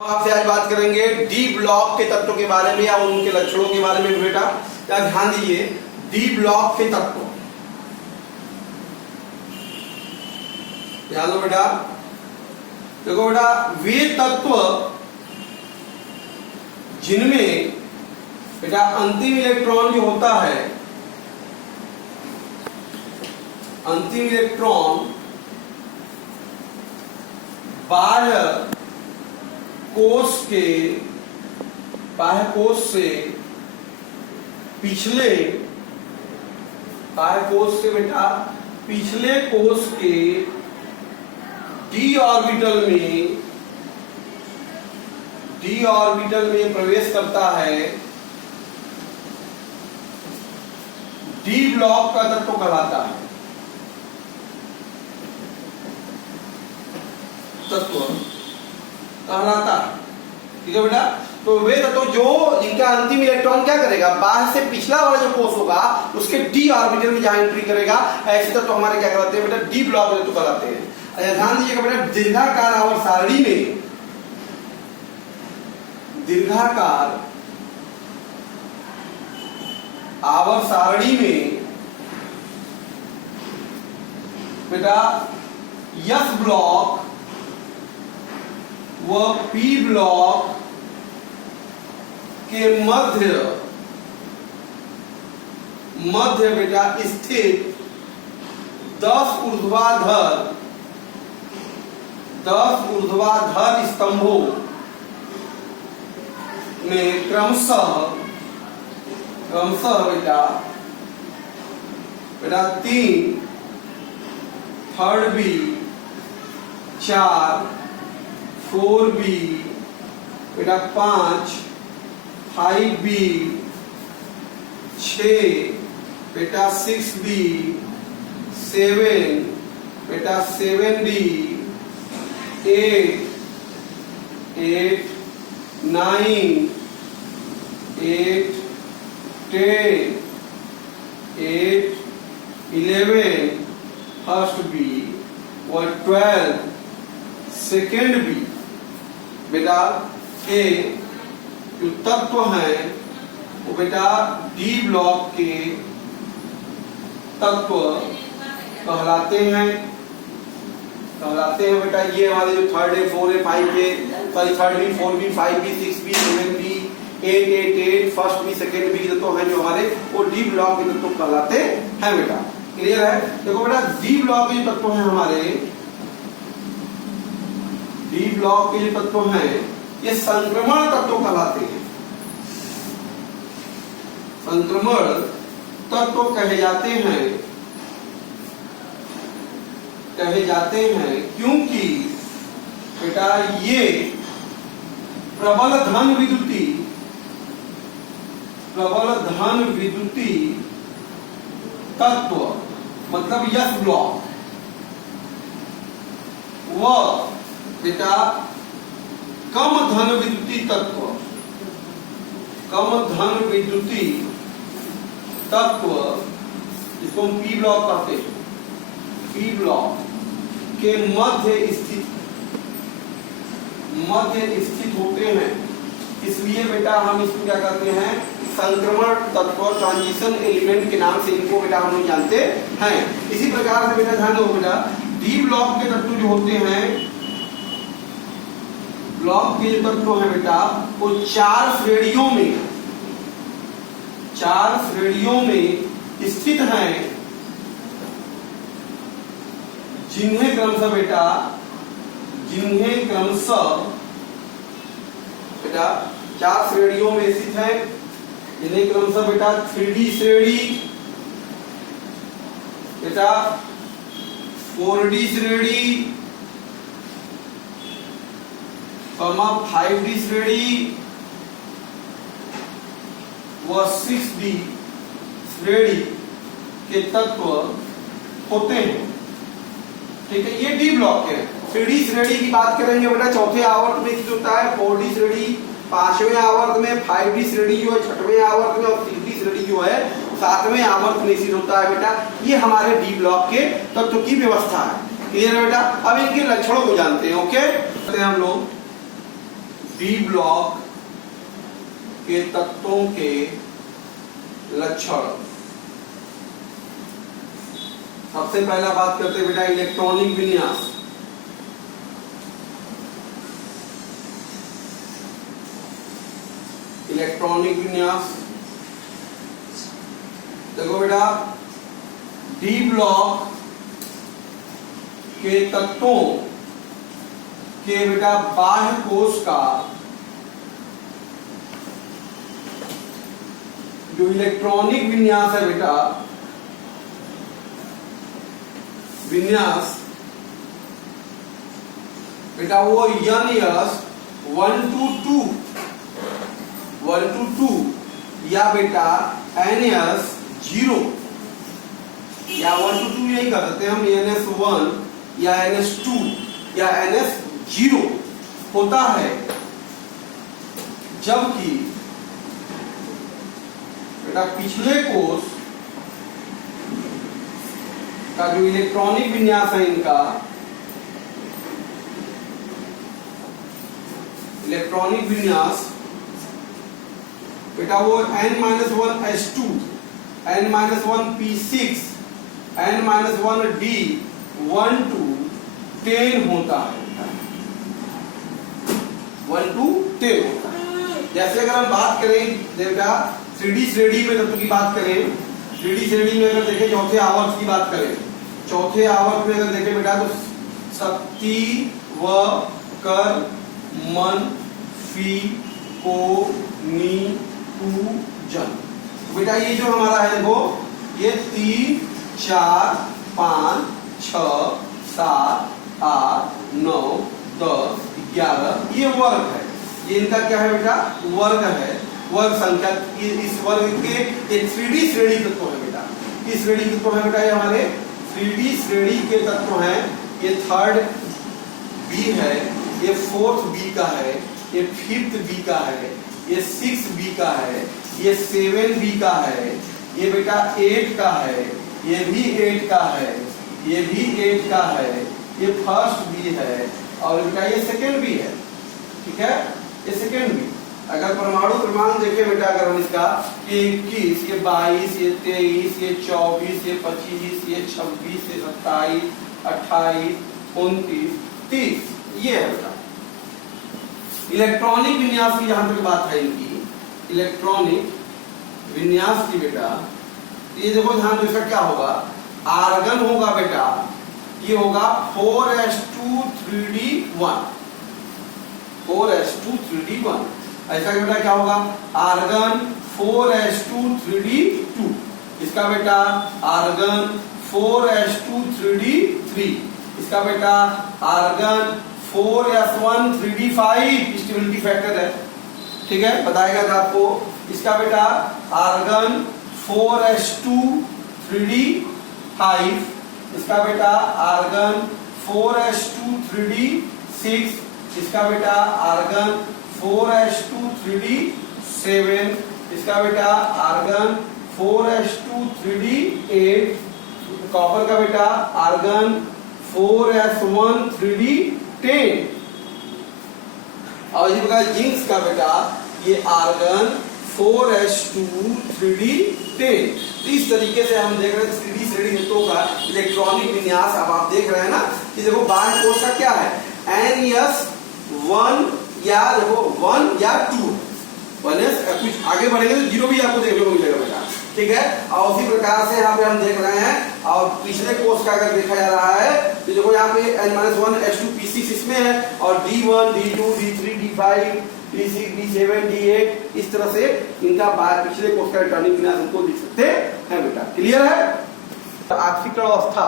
आपसे आज बात करेंगे डी ब्लॉक के तत्वों के बारे में या उनके लक्षणों के बारे में। बेटा क्या ध्यान दीजिए, डी ब्लॉक के तत्व ध्यान दो बेटा। देखो बेटा, वे तत्व जिनमें बेटा अंतिम इलेक्ट्रॉन जो होता है, अंतिम इलेक्ट्रॉन बाह्य कोश से पिछले बेटा पिछले कोश के डी ऑर्बिटल में प्रवेश करता है, डी ब्लॉक का तत्व कहलाता है। ठीक है बेटा। तो वे तत्व जो जिनका अंतिम इलेक्ट्रॉन क्या करेगा, बाहर से पिछला वाला जो कोश होगा उसके डी ऑर्बिटल में जहां एंट्री करेगा, ऐसे तत्व हमारे क्या कहलाते हैं बेटा, डी ब्लॉक तत्व कहलाते हैं। अच्छा ध्यान दीजिएगा बेटा, दीर्घाकार आवर्त सारणी में बेटा एस ब्लॉक व पी ब्लॉक के मध्य बेटा स्थित 10 ऊर्ध्वाधर स्तंभों में क्रमशः बेटा 3 3rd B 4 4B बेटा 5 5B 6 बेटा 6B 7 बेटा 7D 8 9 8 10 8 11 फर्स्ट B और 12 सेकेंड B बेटा के जो तत्व हैं वो बेटा डी ब्लॉक के तत्व कहलाते हैं बेटा। ये हमारे जो 3rd है 4 है 5 है, sorry 3rd B 4B 5B 6B 7B 8 first B second B तत्व हैं जो हमारे वो डी ब्लॉक के तत्व कहलाते हैं बेटा। क्लियर है। देखो बेटा, डी ब्लॉक के तत्व हैं हमारे, डी ब्लॉक के जो तत्व हैं ये संक्रमण तत्व कहलाते हैं, संक्रमण तत्व कहे जाते हैं क्योंकि बेटा ये प्रबल धन विद्युती तत्व मतलब यस ब्लॉक व बेटा कम धन विद्युती तत्व जिसको हम पी ब्लॉक कहते हैं, पी ब्लॉक के मध्य स्थित होते हैं, इसलिए बेटा हम इसको क्या कहते हैं, संक्रमण तत्व ट्रांजिशन एलिमेंट के नाम से इनको बेटा हम लोग जानते हैं। इसी प्रकार से बेटा ध्यान दो बेटा, डी ब्लॉक के तत्व जो होते हैं, ब्लॉक के जो तत्व है बेटा वो 4 श्रेणियों में स्थित हैं, जिन्हें क्रमशः बेटा 4 श्रेणियों में स्थित है, जिन्हें क्रमशः बेटा 3D श्रेणी बेटा 4D श्रेणी 5D श्रेणी व 6D श्रेणी के तत्व होते हैं। ठीक है, ये डी ब्लॉक है। 3D श्रेणी की बात करेंगे बेटा, चौथे आवर्त में स्थित होता है, 4D श्रेणी 5वें आवर्त में, 5D श्रेणी जो है 6वें आवर्त में और 6D श्रेणी जो है 7वें आवर्त में स्थित होता है बेटा। ये हमारे डी ब्लॉक के तत्व की व्यवस्था है। क्लियर है बेटा। अब इनके लक्षणों को जानते हैं। ओके, हम लोग डी ब्लॉक के तत्वों के लक्षण। सबसे पहला बात करते हैं बेटा इलेक्ट्रॉनिक विन्यास। इलेक्ट्रॉनिक विन्यास देखो बेटा, डी ब्लॉक के तत्वों के बेटा बाह्य कोश का जो इलेक्ट्रॉनिक विन्यास है बेटा, विन्यास बेटा वो NS 1 to 2 या बेटा NS 0 या 1 to 2 यही कर सकते हैं हम, NS 1 या NS 2 या NS 0 होता है, जबकि बेटा पिछले कोष का जो इलेक्ट्रॉनिक विन्यास है इनका, इलेक्ट्रॉनिक विन्यास बेटा वो N-1 S2, N-1 P6, N-1 D 1 to 10 होता है, 1 to 10 होता है। जैसे अगर हम बात करें बेटा 3D श्रेणी में तत्व की बात करें, 3D श्रेणी में अगर देखें चौथे आवर्त की बात करें, चौथे आवर्त में अगर देखें बेटा तो शक्ति व कर मन फी को नी पूजन। बेटा ये जो हमारा है देखो, ये 3 4 5 6 7 8 9 10 11 ये वर्ग है, ये इनका क्या है बेटा वर्ग है, वर्ग संख्या। इस वर्ग के एक 3D श्रेणी तत्व है बेटा, इस श्रेणी तत्व है बेटा, ये हमारे 3D श्रेणी के तत्व हैं। ये 3rd B है, ये 4th B का है, ये 5th B का है, ये 6th B का है, ये 7th B का है, ये बेटा 8 का है, ये भी 8 का है, ये भी 8 का है, ये 1st B है और बेटा ये 2nd B है, ठीक है, ये 2nd B। अगर परमाणु क्रमांक देखें बेटा, अगर हम इसका 21, ये 22, ये 23, ये 24, ये 25, ये 26, ये 27, 28, 29, 30, ये है बेटा इलेक्ट्रॉनिक विन्यास की। जहां तक बात है इनकी इलेक्ट्रॉनिक विन्यास की बेटा, ये देखो ध्यान दो, इसका क्या होगा, आर्गन होगा बेटा, ये होगा 4s2 3d1, 4s2 3d1। ऐसा बेटा क्या होगा, आर्गन 4s2 3d2, इसका बेटा आर्गन 4s2 3d3, इसका बेटा argon 4s1 3d5 stability factor है, ठीक है, बताएगा था आपको। इसका बेटा आर्गन 4s2 3d5, इसका बेटा आर्गन 4s2 3d6, इसका बेटा आर्गन 4s2 3d7, इसका बेटा आर्गन 4s2 3d8, कॉपर का बेटा आर्गन 4s1 3d10, और इसी प्रकार जिंक का बेटा ये आर्गन 4s2 3d10। तो इस तरीके से हम देख रहे हैं 3D श्रेणी तत्वों का इलेक्ट्रॉनिक विन्यास। अब आप देख रहे हैं ना कि देखो बाह्य कोश का क्या है, NS1 या देखो 1 या 2, 1s, कुछ आगे बढ़ेंगे तो 0 भी आपको देखने को मिलेगा बेटा, ठीक है। और उसी प्रकार से यहाँ पे हम देख रहे हैं, और पिछले कोर्स का अगर देखा जा रहा है तो देखो यहाँ पे N-1 S2 P6 इसमें है, और D1 D2 D3 D5 D6 D7 D8 इस तरह से इनका पिछले कोर्स का इलेक्ट्रॉनिक विन्यास हमको दिख सकते हैं बेटा, क्लियर है। आक्सीकरण अवस्था,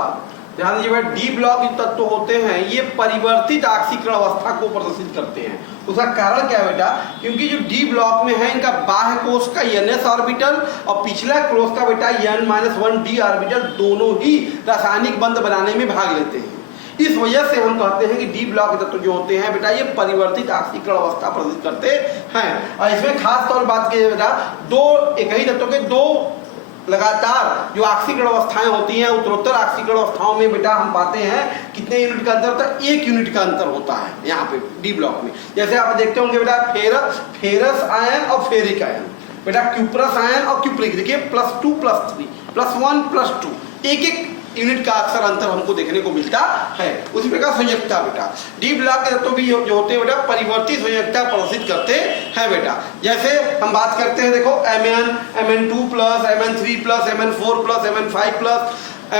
ध्यान दीजिए, डी ब्लॉक तत्व होते हैं ये परिवर्तित आक्सीकरण अवस्था को प्रदर्शित करते हैं। उसका कारण क्या है बेटा, क्योंकि जो डी ब्लॉक में है इनका बाह्य कोश का NS ऑर्बिटल और पिछला कोश का बेटा N-1 D ऑर्बिटल दोनों ही रासायनिक बंध बनाने में भाग लेते हैं। इस वजह से हम कहते हैं कि डी ब्लॉक तत्व जो होते हैं बेटा ये परिवर्तित आक्सीकरण अवस्था प्रदर्शित करते हैं। और इसमें खास तौर बात की बेटा, दो एक ही तत्व के दो लगातार जो ऑक्सीकरण अवस्थाएं होती हैं, उत्तरोत्तर ऑक्सीकरण अवस्थाओं में बेटा हम पाते हैं कितने यूनिट का अंतर होता है, 1 यूनिट का अंतर होता है यहाँ पे डी ब्लॉक में। जैसे आप देखते होंगे बेटा फेरस आयन और फेरिक आयन, बेटा क्यूप्रस आयन और क्यूप्रिक, देखिए +2 +3 +1 +2, एक यूनिट का अक्सर अंतर हमको देखने को मिलता है। उसी प्रकार संयोजकता बेटा, डी ब्लॉक के तत्व भी जो होते हैं बेटा परिवर्तित संयोजकता प्रदर्शित करते हैं बेटा। जैसे हम बात करते हैं, देखो Mn, Mn2+, Mn3+, Mn4+, Mn5+,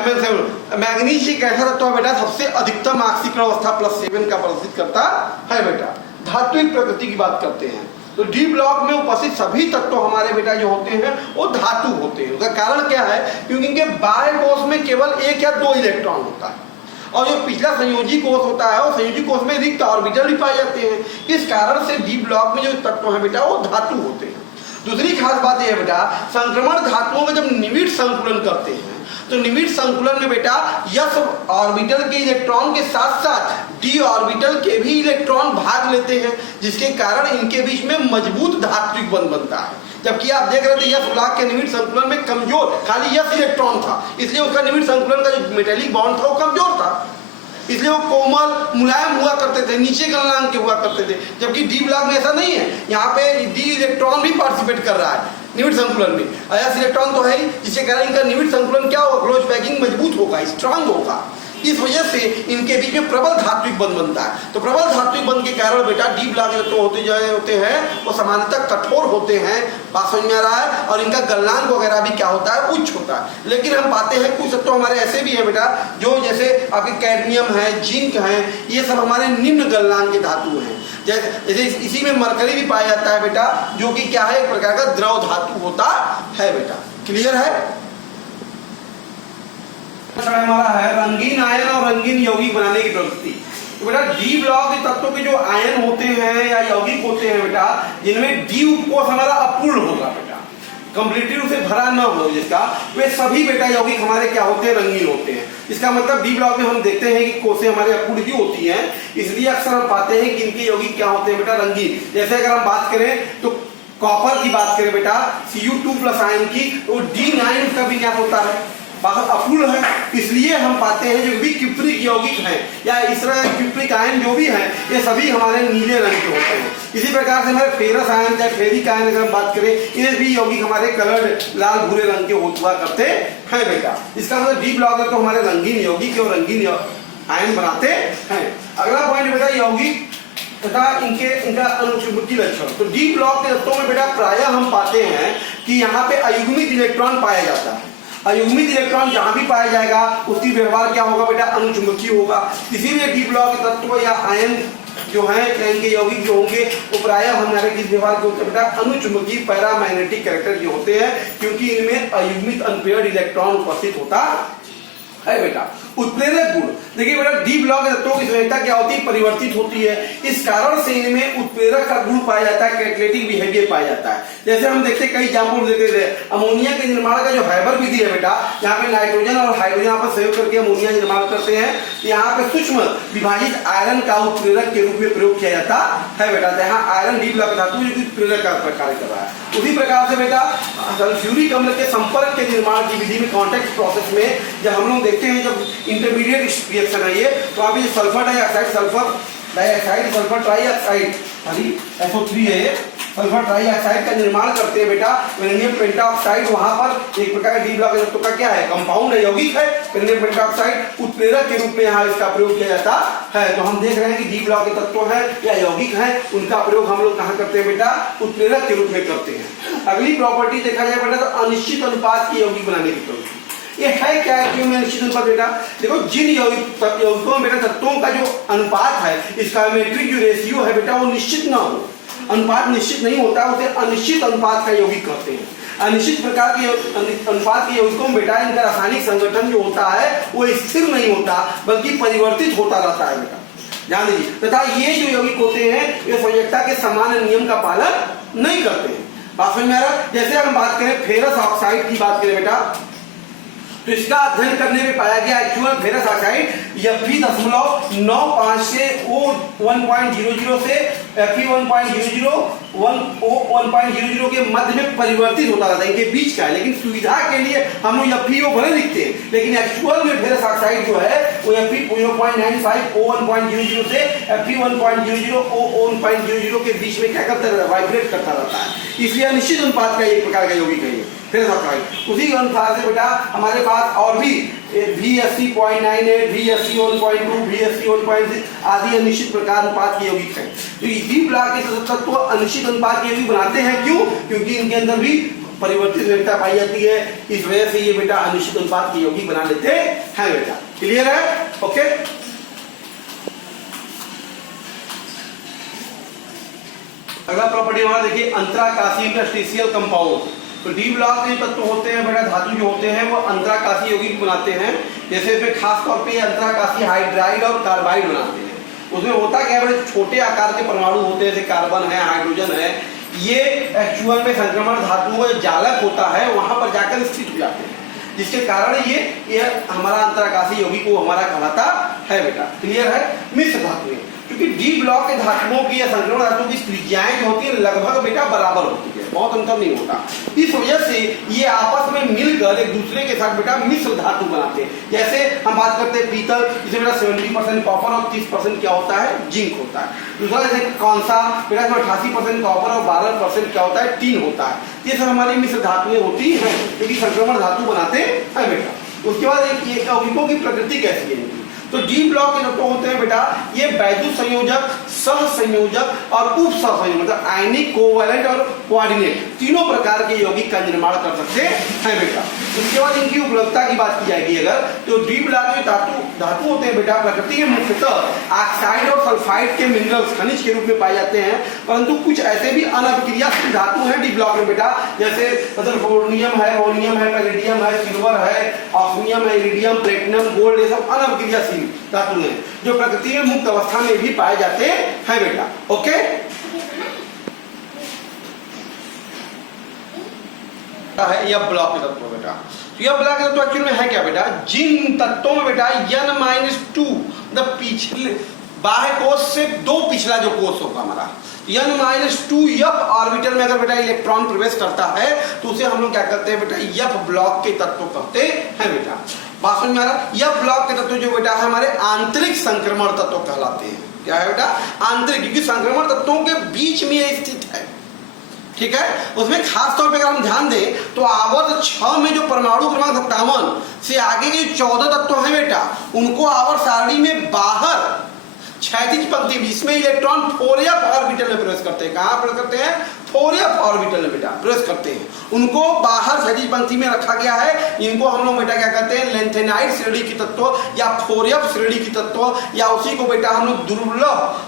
Mn7। Manganese एक ऐसा तत्व है बेटा सबसे अधिकतम ऑक्सीकरण अवस्था +7 का प्रदर्शित करता है बेटा। धात्विक प्रकृति की बात करते हैं तो डी ब्लॉक में उपस्थित सभी तत्व हमारे बेटा जो होते हैं वो धातु होते हैं। उसका कारण क्या है, क्योंकि इनके बाह्य कोश में केवल 1 या 2 इलेक्ट्रॉन होता है और जो पिछला संयोजी कोश होता है वो संयोजी कोश में रिक्त ऑर्बिटल भी पाए जाते हैं। इस कारण से डी ब्लॉक में जो तत्व है बेटा वो धातु होते हैं। दूसरी खास बात यह है बेटा, संक्रमण धातुओं में जब निविड़ संकुलन करते हैं तो निविड़ संकुलन में बेटा s ऑर्बिटल के इलेक्ट्रॉन के साथ साथ d ऑर्बिटल के भी इलेक्ट्रॉन भाग लेते हैं, जिसके कारण इनके बीच में मजबूत धात्विक बंध बनता है। जबकि आप देख रहे थे s ब्लॉक के निविड़ संकुलन में कमजोर खाली s इलेक्ट्रॉन था, इसलिए उसका निविड़ संकुलन का जो मेटेलिक बॉन्ड था वो कमजोर था, इसलिए वो कोमल मुलायम हुआ करते थे, नीचे गलनांक के हुआ करते थे। जबकि डी ब्लॉक में ऐसा नहीं है, यहाँ पे डी इलेक्ट्रॉन भी पार्टिसिपेट कर रहा है निविड़ संकुलन में, अयस इलेक्ट्रॉन तो है ही, जिसके कारण इनका निविड़ संकुलन क्या होगा, क्लोज पैकिंग मजबूत होगा, स्ट्रांग होगा। इस वजह से इनके बीच में प्रबल धात्विक बंध बनता है। तो प्रबल धात्विक बंध के कारण बेटा डी ब्लॉक तो होते हैं वो सामान्यतः कठोर होते हैं, बात समझ में आ रहा है, और इनका गलनांक वगैरह भी क्या होता है, उच्च होता है। लेकिन हम पाते हैं कुछ तत्व हमारे ऐसे भी हैं बेटा जो जैसे आपके कैडमियम है, जिंक है, ये सब हमारे निम्न गलनांक के धातु हैं। जैसे इसी में मरकरी भी पाया जाता है बेटा, जो कि क्या है, एक प्रकार का द्रव धातु होता है बेटा। क्लियर है? हमारा है रंगीन आयन और रंगीन यौगिक बनाने की प्रवृत्ति। तो बेटा डी ब्लॉक के तत्वों के जो आयन होते हैं या यौगिक होते हैं बेटा, जिनमें डी उपकोष हमारा अपूर्ण होगा बेटा, कंप्लीटली उसे भरा न हो जिसका, वे सभी बेटा यौगिक हमारे क्या होते हैं, रंगीन होते हैं। इसका मतलब डी ब्लॉक में हम देखते हैं कि कोषें हमारे अपूर्ण ही होती हैं, इसलिए अक्सर हम पाते हैं कि इनके यौगिक क्या होते हैं बेटा, रंगीन। जैसे अगर हम बात करें तो कॉपर की बात करें बेटा Cu2+ आयन की, तो D9 उसका भी क्या होता है, बाहर अपूर्ण है, इसलिए हम पाते हैं जो भी क्यूप्रिक यौगिक हैं या इस तरह क्यूप्रिक आयन जो भी हैं ये सभी हमारे नीले रंग के होते हैं। इसी प्रकार से हमारे फेरस आयन या फेरिक आयन अगर हम बात करें, ये भी यौगिक हमारे कलर्ड लाल भूरे रंग के हुआ करते हैं बेटा। इसका मतलब डी ब्लॉक तो हमारे रंगीन यौगिक और रंगीन आयन बनाते हैं। अगला पॉइंट बेटा यौगिक तथा इनका अनुचुंबकीय लक्षण। तो डी ब्लॉक के तत्वों में बेटा प्रायः हम पाते हैं कि यहाँ पे अयुग्मित इलेक्ट्रॉन पाया जाता है। अयुग्मित इलेक्ट्रॉन जहां भी पाया जाएगा उसकी व्यवहार क्या होगा बेटा, अनुचुंबकीय होगा। इसीलिए डी ब्लॉक के तत्व या आयन जो है इनके यौगिक जो होंगे वो प्रायः हमारे किस व्यवहार के होते हैं बेटा, अनुचुंबकीय पैरामैग्नेटिक कैरेक्टर के होते हैं, क्योंकि इनमें अयुग्मित अनपेयर्ड इलेक्ट्रॉन उपस्थित होता है बेटा। उत्प्रेरक गुण देखिए बेटा डी ब्लॉक के तत्वों की संयोजकता क्या होती है, परिवर्तित होती है। इस कारण से इनमें उत्प्रेरक का गुण पाया जाता है, कैटालिटिक बिहेवियर पाया जाता है। जैसे हम देखते कई एग्जांपल देते थे, अमोनिया के निर्माण का जो हैबर विधि है बेटा, यहाँ पे नाइट्रोजन और हाइड्रोजन आपस सहयोग करके अमोनिया निर्माण करते हैं। यहाँ पे सूक्ष्म विभाजित आयरन का उत्प्रेरक के रूप में प्रयोग किया जाता है बेटा। यहाँ आयरन डी ब्लॉक धातु उत्प्रेरक का कार्य कर रहा है। उसी प्रकार से बेटा सल्फ्यूरिक अम्ल के संपर्क के निर्माण की विधि में कॉन्टेक्ट प्रोसेस में जब हम लोग देखते हैं, जब इंटरमीडिएट रिएक्शन है ये, तो आप ये sulphur dioxide, sulphur dioxide, sulphur trioxide, SO3 है ये, सल्फर ट्राइऑक्साइड का निर्माण करते हैं बेटा। वेनेडियम पेंटाऑक्साइड वहां पर एक प्रकार डी ब्लॉक तत्व का क्या है, कंपाउंड है, यौगिक है। वेनेडियम पेंटाऑक्साइड उत्प्रेरक के रूप में यहाँ इसका प्रयोग किया जाता है। तो हम देख रहे हैं कि डी ब्लॉक के तत्व है या यौगिक है, उनका प्रयोग हम लोग कहाँ करते हैं बेटा, उत्प्रेरक के रूप में करते हैं। अगली प्रॉपर्टी देखा जाए बेटा तो अनिश्चित अनुपात की यौगिक बनाने की प्रवृत्ति। ये है क्या है, क्यों में निश्चित अनुपात बेटा, देखो जिन यौगिकों में बेटा तत्वों का जो अनुपात है, इसका मेट्रिक जो रेशियो है बेटा वो निश्चित ना हो, अनुपात निश्चित नहीं होता, उसे अनिश्चित अनुपात का यौगिक कहते हैं। अनिश्चित प्रकार के अनुपात के यौगिकों में बेटा इनका रासायनिक संगठन जो होता है वो स्थिर नहीं होता, बल्कि परिवर्तित होता रहता है बेटा, ध्यान दीजिए। तथा ये जो यौगिक होते हैं ये संयोजकता के सामान्य नियम का पालन नहीं करते हैं। बात समझ में आ रहा है? जैसे हम बात करें फेरस ऑक्साइड की बात करें बेटा, तो इसका अध्ययन करने में पाया गया एक्चुअल फेरस ऑक्साइड Fe.95 से O1.00 से Fe1.00 के मध्य में परिवर्तित होता रहता है, इनके बीच का है। लेकिन सुविधा के लिए हम लोग FeO भले लिखते हैं, लेकिन एक्चुअल में फेरस ऑक्साइड जो है वो Fe0.95 O1.00 से Fe1.00 O1.00 के बीच में क्या करता रहता है, वाइब्रेट करता रहता है। इसलिए अनिश्चित अनुपात का एक प्रकार का यौगिक है फेरस ऑक्साइड। उसी के अनुसार से बेटा हमारे पास और भी VSC.98, VSC1.2, VSC1.6 आदि अनिश्चित प्रकार अनुपात के यौगिक हैं। तो डी ब्लॉक के तत्व अनिश्चित अनुपात के यौगिक बनाते हैं, क्यों? क्योंकि इनके अंदर भी परिवर्तित विविधता पाई जाती है, इस वजह से ये बेटा अनिश्चित अनुपात के यौगिक बना लेते हैं बेटा। क्लियर है? ओके। अगला प्रॉपर्टी हमारा देखिए अंतराकाशीय इंटरस्टिशियल कंपाउंड। तो डी ब्लॉक के तत्व होते हैं बेटा, धातु जो होते हैं वो अंतराकाशीय यौगिक बनाते हैं। जैसे इसमें खास तौर पे अंतराकाशीय हाइड्राइड और कार्बाइड बनाते हैं। उसमें होता क्या है, बड़े छोटे आकार के परमाणु होते हैं, जैसे कार्बन है, हाइड्रोजन है। ये एक्चुअल में संक्रमण धातुओं का जालक होता है, वहां पर जाकर स्थित हो जाते हैं, जिसके कारण ये हमारा अंतराकाशीय यौगिक को हमारा कहलाता है बेटा। क्लियर है? मिश्र धातुएं, क्योंकि डी ब्लॉक के धातुओं की या संक्रमण धातुओं की त्रिज्याएं जो होती है लगभग बेटा बराबर होती है, बहुत अंतर नहीं होता। इस वजह से ये आपस में मिलकर एक दूसरे के साथ बेटा मिश्र धातु बनाते हैं। जैसे हम बात करते हैं पीतल, इसमें बेटा 70% कॉपर और 30% क्या होता है, जिंक होता है। दूसरा जैसे कौनसा बेटा 88% कॉपर और 12% क्या होता है, टीन होता है। ये सब हमारी मिश्र धातुएं होती हैं, क्योंकि संक्रमण धातु बनाते हैं बेटा। उसके बाद एक यौगिकों की प्रकृति कैसी है। तो डी ब्लॉक के तत्व होते हैं बेटा, ये वैद्युत संयोजक, सह संयोजक और उप सह संयोजक, मतलब आयनिक, कोवैलेंट और कोऑर्डिनेट, तीनों प्रकार के यौगिक का निर्माण कर सकते हैं बेटा। उसके बाद इनकी उपलब्धता की बात की जाएगी अगर, तो डी ब्लॉक में धातु होते हैं बेटा, प्रकृति में मुख्यतः ऑक्साइड और सल्फाइड के मिनरल्स, खनिज के रूप में पाए जाते हैं। परंतु कुछ ऐसे भी अनअभिक्रियाशील धातु हैं डी ब्लॉक में बेटा, जैसे रथोनियम है, रोनियम है, पैलेडियम है, सिल्वर है, ऑक्सीनियम है, इरिडियम, प्लेटिनम, गोल्ड, ये सब अनअभिक्रियाशील धातु हैं जो प्रकृति में मुक्त अवस्था में भी पाए जाते हैं बेटा। ओके। है यह ब्लॉक के तत्व बेटा। तो यह ब्लॉक के तत्व एक्चुअल में है क्या बेटा, जिन तत्वों में बेटा N-2 द पिछले बाह्य कोश से दो पिछला जो कोश होगा हमारा N-2 F ऑर्बिटल में अगर बेटा इलेक्ट्रॉन प्रवेश करता है तो उसे हम लोग क्या करते हैं बेटा, F ब्लॉक के तत्व कहते हैं बेटा। बात समझ में आ रहा? F ब्लॉक के तत्व जो बेटा है हमारे आंतरिक संक्रमण तत्व कहलाते हैं। क्या है बेटा? आंतरिक, क्योंकि संक्रमण तत्वों के बीच में स्थित है। ठीक है? उसमें खास तौर पे अगर हम ध्यान दें तो आवर्त 6 में जो परमाणु क्रमांक 57 से आगे के 14 तत्व हैं बेटा, उनको आवर्त सारणी में बाहर क्षैतिज पंक्ति जिसमें इलेक्ट्रॉन 4f ऑर्बिटल में प्रवेश करते हैं। कहां प्रवेश करते हैं? 4f ऑर्बिटल में बेटा प्रवेश करते हैं। उनको बाहर क्षैतिज पंक्ति में रखा गया है। इनको हम लोग बेटा क्या कहते हैं, लेंथेनाइड श्रेणी की तत्व या 4f श्रेणी की तत्व, या उसी को बेटा हम लोग दुर्लभ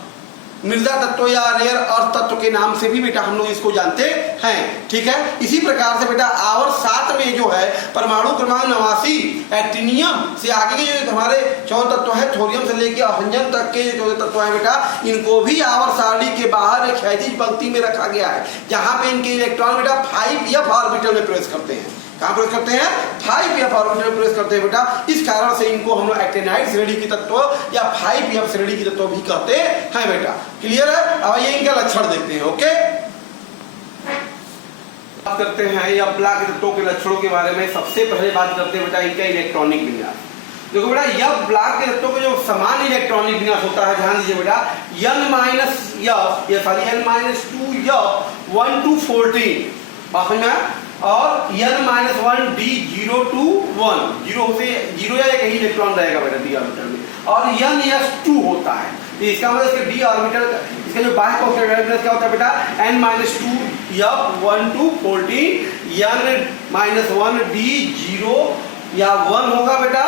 मृदा तत्व या रेयर अर्थ तत्व के नाम से भी बेटा हम लोग इसको जानते हैं। ठीक है? इसी प्रकार से बेटा आवर्त 7 में जो है परमाणु क्रमांक 89 एक्टिनियम से आगे के जो हमारे 14 तत्व है, थोरियम से लेकर ऑक्सीजन तक के जो 14 तत्व है बेटा, इनको भी आवर्त सारणी के बाहर एक क्षैतिज पंक्ति में रखा गया है, जहां पे इनके इलेक्ट्रॉन बेटा 5f ऑर्बिटल में प्रवेश करते हैं। कहां प्रवेश करते हैं? 5f ऑर्बिटल में प्रवेश करते हैं बेटा। इस कारण से इनको हम लोग एक्टिनाइड श्रेणी की तत्व या 5f श्रेणी की तत्व भी कहते हैं बेटा। क्लियर है? अब ये इनका लक्षण देखते हैं। ओके, बात करते हैं या ब्लॉक के तत्वों के लक्षणों के बारे में। सबसे पहले बात करते हैं बेटा इनका इलेक्ट्रॉनिक विन्यास। देखो बेटा यह ब्लॉक के तत्वों का जो समान इलेक्ट्रॉनिक विन्यास होता है, ध्यान दीजिए बेटा, N-2 to 14 बात समझ में, और N-1 D 0 to 1, 0 से 0 या एक ही इलेक्ट्रॉन रहेगा बेटा d ऑर्बिटल में, और N-2 होता है। इसका मतलब इसके d ऑर्बिटल, इसका जो बाह्य कोश क्या होता है बेटा, N-2 F 1 to 14 N-1 D 0 या 1 होगा बेटा,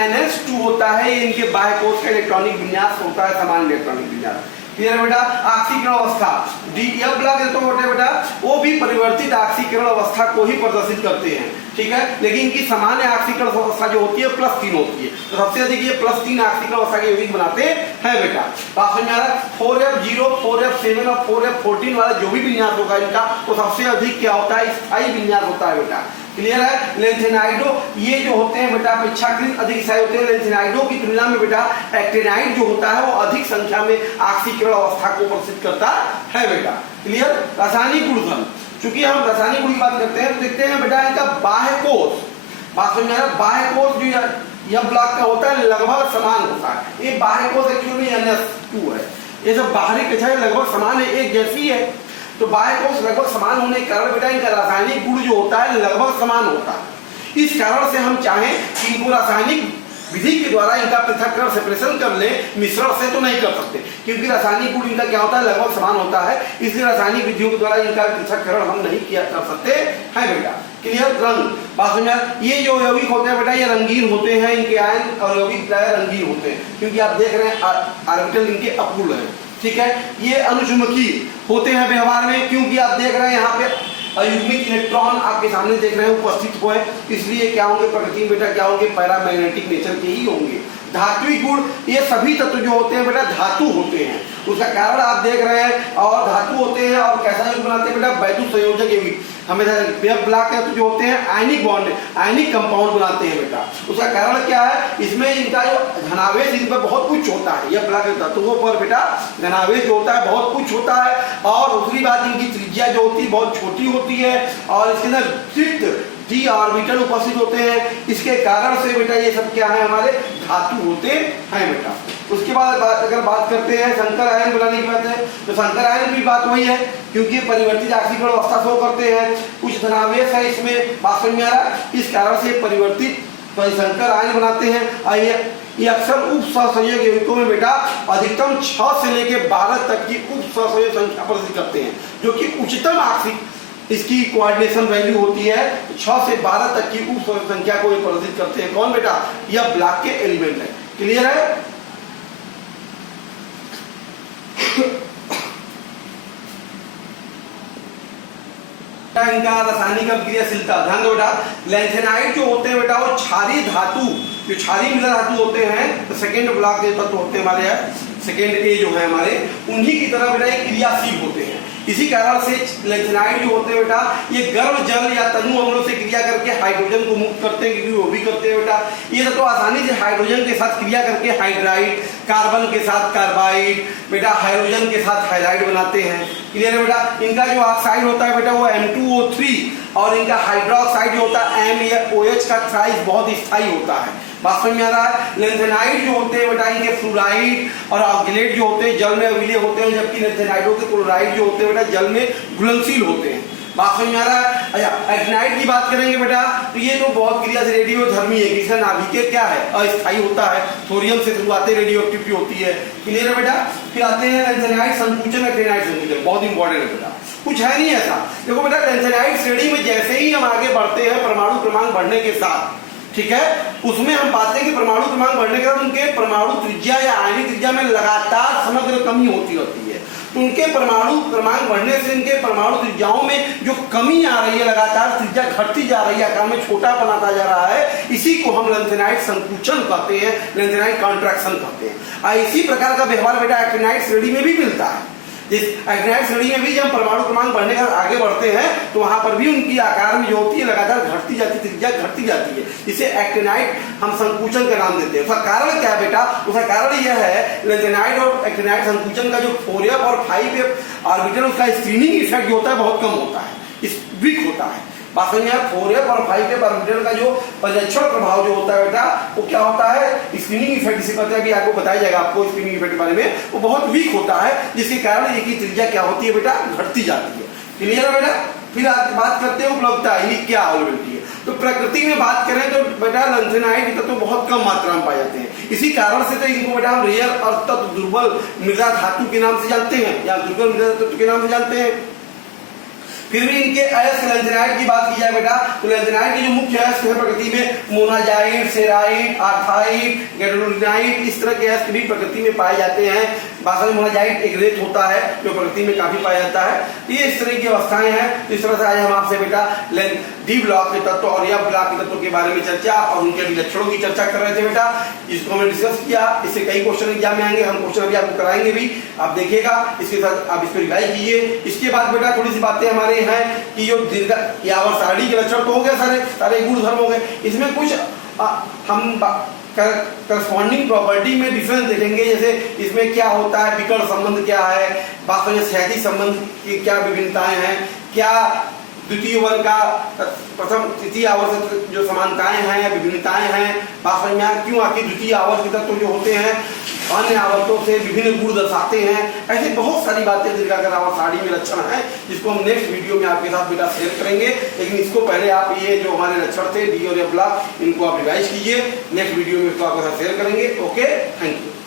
NS2 होता है। इनके बाह्य कोश का इलेक्ट्रॉनिक विन्यास होता है समान इलेक्ट्रॉनिक विन्यास। क्लियर बेटा? ऑक्सीकरण अवस्था यह ब्लॉक तो होते बेटा, वो भी परिवर्तित ऑक्सीकरण अवस्था को ही प्रदर्शित करते हैं। ठीक है? लेकिन इनकी सामान्य ऑक्सीकरण अवस्था जो होती है +3 होती है, तो सबसे अधिक ये +3 ऑक्सीकरण अवस्था के यौगिक बनाते हैं बेटा। बात समझ में आ रहा है? 4f0, 4f7 और 4f14 वाला जो भी विन्यास होगा इनका, वो सबसे अधिक क्या होता है, स्थायी विन्यास होता है बेटा। क्लियर है। लेंथेनाइडो ये जो होते हैं बेटा अपेक्षाकृत अधिक स्थायी होते हैं। लेंथेनाइडो की तुलना में बेटा एक्टिनाइड जो होता है वो अधिक संख्या में ऑक्सीकरण अवस्था को प्रदर्शित करता है बेटा। क्लियर। रासायनिक गुणधर्म, चूंकि हम रासायनिक गुण की बात करते हैं तो देखते हैं बेटा इनका बाह्य कोष, बात समझ में आ रहा है? बाह्य कोष जो यह ब्लॉक का होता है लगभग समान होता है। ये बाह्य कोष एक्चुअली NH2 है, ये सब बाहरी कक्षाएं लगभग समान है, एक जैसी है। तो बाह्य कोष लगभग समान होने के कारण बेटा इनका रासायनिक गुण जो होता है लगभग समान होता है। इस कारण से हम चाहें कि इनको रासायनिक विधि के द्वारा इनका पृथक्करण सेपरेशन कर ले, मिश्रण से तो नहीं कर सकते, क्योंकि रासायनिक गुण इनका क्या होता है लगभग समान होता है, इसलिए रासायनिक विधियों के द्वारा इनका पृथक्करण हम नहीं किया कर सकते हैं बेटा। क्लियर। रंग, बात समझा? ये जो यौगिक होते हैं बेटा ये रंगीन होते हैं, इनके आयन और यौगिक प्राय रंगीन होते हैं, क्योंकि आप देख रहे हैं ऑर्बिटल इनके अपूर्ण है। ठीक है। ये अनुचुंबकीय होते हैं व्यवहार में, क्योंकि आप देख रहे हैं यहाँ पे अयुग्मिक इलेक्ट्रॉन आपके सामने देख रहे हैं उपस्थित हुए, इसलिए क्या होंगे प्रकृति में बेटा क्या होंगे पैरामैग्नेटिक नेचर के ही होंगे। धात्विक गुण, ये सभी तत्व जो होते हैं बेटा धातु होते हैं, उसका कारण आप देख रहे हैं, और धातु होते हैं और कैसा युग्म बनाते हैं बेटा वैद्युत संयोजक यौगिक, हमें ब्लॉक के जो होते हैं आयनिक बॉन्ड आयनिक कंपाउंड बनाते हैं बेटा। उसका कारण क्या है, इसमें इनका जो धनावेश इन पर बहुत उच्च होता है, यह ब्लॉक के तत्वों पर बेटा धनावेश जो होता है बहुत उच्च होता है, और दूसरी बात इनकी त्रिज्या जो होती है बहुत छोटी होती है, और इसके अंदर सिर्फ डी ऑर्बिटल उपस्थित होते हैं, इसके कारण से बेटा ये सब क्या है हमारे धातु होते हैं बेटा। उसके बाद अगर बात करते हैं संकर आयन बनाने की बात है, तो संकर आयन की बात वही है, क्योंकि परिवर्तित ऑक्सीकरण अवस्था शो करते हैं, कुछ धनावेश है इसमें, बात समझ में आ रहा है? इस कारण से परिवर्तित संकर आयन बनाते हैं। ये अक्सर उप सहसंयोजक यौगिकों में बेटा अधिकतम 6 से लेकर 12 तक की उप सहसंयोजक संख्या प्रदर्शित करते हैं, जो कि उच्चतम ऑक्सीकरण इसकी कोऑर्डिनेशन वैल्यू होती है 6 से 12 तक की उप संख्या को ये प्रदर्शित करते हैं। कौन बेटा? यह ब्लॉक के एलिमेंट है। क्लियर है। इनका रासायनिक अभिक्रियाशीलता, ध्यान दो बेटा, लेंथेनाइड जो होते हैं बेटा वो क्षारीय धातु, जो क्षारीय मिला धातु होते हैं, तो सेकेंड ब्लॉक के तत्व होते हैं हमारे, सेकेंड ए जो है हमारे, उन्हीं की तरह बेटा क्रियाशील होते हैं। इसी कारण से लेंथेनाइड जो होते हैं बेटा ये गर्म जल या तनु अम्लों से क्रिया करके हाइड्रोजन को मुक्त करते हैं, क्योंकि वो भी करते हैं बेटा। ये तो आसानी से हाइड्रोजन के साथ क्रिया करके हाइड्राइड, कार्बन के साथ कार्बाइड, बेटा हाइड्रोजन के साथ हाइलाइड बनाते हैं। क्लियर है बेटा। इनका जो ऑक्साइड होता है बेटा वो M2O3, और इनका हाइड्रोक्साइड जो होता है M या OH का थ्राइस बहुत स्थायी होता है। बात समझ में आ रहा है। लेंथेनाइड जो होते हैं बेटा इनके फ्लोराइड और ऑक्जेलेट जो होते हैं जल में अविलीय होते हैं, जबकि लेंथेनाइडों के क्लोराइड जो होते हैं बेटा जल में घुलनशील होते हैं। बात समझ में आ रहा है। अच्छा, एक्टिनाइड की बात करेंगे बेटा तो ये तो बहुत क्रिया से रेडियोधर्मी है, इसका नाभिक क्या है अस्थायी होता है, थोरियम से शुरुआतें रेडियो एक्टिविटी होती है। क्लियर है बेटा। फिर आते हैं लेंथेनाइड संकुचन, एक्टिनाइड संकुचन बहुत इंपॉर्टेंट है बेटा, कुछ है नहीं ऐसा। देखो बेटा लेंथेनाइड श्रेणी में जैसे ही हम आगे बढ़ते हैं परमाणु क्रमांक बढ़ने के साथ, ठीक है, उसमें हम पाते हैं कि परमाणु क्रमांक बढ़ने के बाद उनके परमाणु त्रिज्या या आयनिक त्रिज्या में लगातार समग्र कमी होती रहती है। तो उनके परमाणु क्रमांक बढ़ने से इनके परमाणु त्रिज्याओं में जो कमी आ रही है, लगातार त्रिज्या घटती जा रही है, आकार में छोटा बनाता जा रहा है, इसी को हम लेंथेनाइड संकुचन कहते हैं, लेंथेनाइड कॉन्ट्रैक्शन कहते हैं। इसी प्रकार का व्यवहार बेटा एक्टिनाइड श्रेणी में भी मिलता है। इस एक्टिनाइड श्रेणी में भी जब परमाणु क्रमांक बढ़ने का आगे बढ़ते हैं तो वहां पर भी उनकी आकार में जो होती है लगातार घटती जाती है, त्रिज्या घटती जाती है। इसे एक्टिनाइड हम संकुचन का नाम देते हैं। उसका कारण क्या है बेटा? उसका कारण यह है लेंथेनाइड और एक्टिनाइड संकुचन का जो 4f और 5f ऑर्बिटल उसका स्क्रीनिंग इफेक्ट जो होता है बहुत कम होता है, इस वीक होता है। बात समझ में 4f और 5f ऑर्बिटल का जो परीक्षण प्रभाव जो होता है बेटा वो क्या होता है स्क्रीनिंग इफेक्ट, जिसे पता है कि आपको बताया जाएगा आपको स्क्रीनिंग इफेक्ट के बारे में, वो बहुत वीक होता है, जिसके कारण ये त्रिज्या क्या होती है बेटा घटती जाती है। क्लियर है बेटा। फिर बात करते हैं उपलब्धता, ये क्या अवेलेबिलिटी है। तो प्रकृति में बात करें तो बेटा लेंथेनाइड तत्व बहुत कम मात्रा में पाए जाते हैं, इसी कारण से तो इनको बेटा हम रेयर अर्थ तत्व दुर्बल मृदा धातु के नाम से जानते हैं या दुर्बल मृदा तत्व के नाम से जानते हैं। फिर भी इनके अयस्क लेंथेनाइड की बात की जाए बेटा तो लेंथेनाइड के जो मुख्य अयस्क है प्रकृति में मोनाजाइट, सेराइट, आर्थाइट, गैडोलिनाइट, इस तरह के अयस्क भी प्रकृति में पाए जाते हैं। भाषा में मोनाजाइट एक रेत होता है जो प्रकृति में काफी पाया जाता है। ये इस तरह की अवस्थाएं हैं। तो इस तरह से आज हम आपसे बेटा डी ब्लॉक के तत्व और एफ ब्लॉक के तत्वों के बारे में चर्चा और उनके लक्षणों की चर्चा कर रहे थे बेटा। इसको हमने डिस्कस किया, इससे कई क्वेश्चन एग्जाम में आएंगे, हम क्वेश्चन अभी आपको कराएंगे भी, आप देखिएगा, इसके साथ आप इसको रिवाइज कीजिए। इसके बाद बेटा थोड़ी सी बातें हमारे हैं कि जो दीर्घ यावर सारणी के लक्षण तो हो गए, सारे गुण धर्म हो गए, इसमें कुछ हम करस्पॉन्डिंग प्रॉपर्टी में डिफरेंस देखेंगे। जैसे इसमें क्या होता है, विकर्ण संबंध क्या है, वास्तव में क्षैतिज संबंध की क्या विभिन्नताएं हैं, क्या द्वितीय वर्ग का प्रथम तृतीय आवर्त जो समानताएं हैं, विभिन्नताएं हैं, वास्तव में क्यों आखिर द्वितीय आवर्त के तत्व जो होते हैं अन्य आवर्तों से विभिन्न गुण दर्शाते हैं। ऐसे बहुत सारी बातें दीर्घाकार आवर्त सारणी में लक्षण है, जिसको हम नेक्स्ट वीडियो में आपके साथ बेटा शेयर करेंगे। लेकिन इसको पहले आप ये जो हमारे लक्षण थे डी और एफ ब्लॉक, इनको आप रिवाइज कीजिए। नेक्स्ट वीडियो में इसको आपके साथ शेयर करेंगे। Okay, thank you.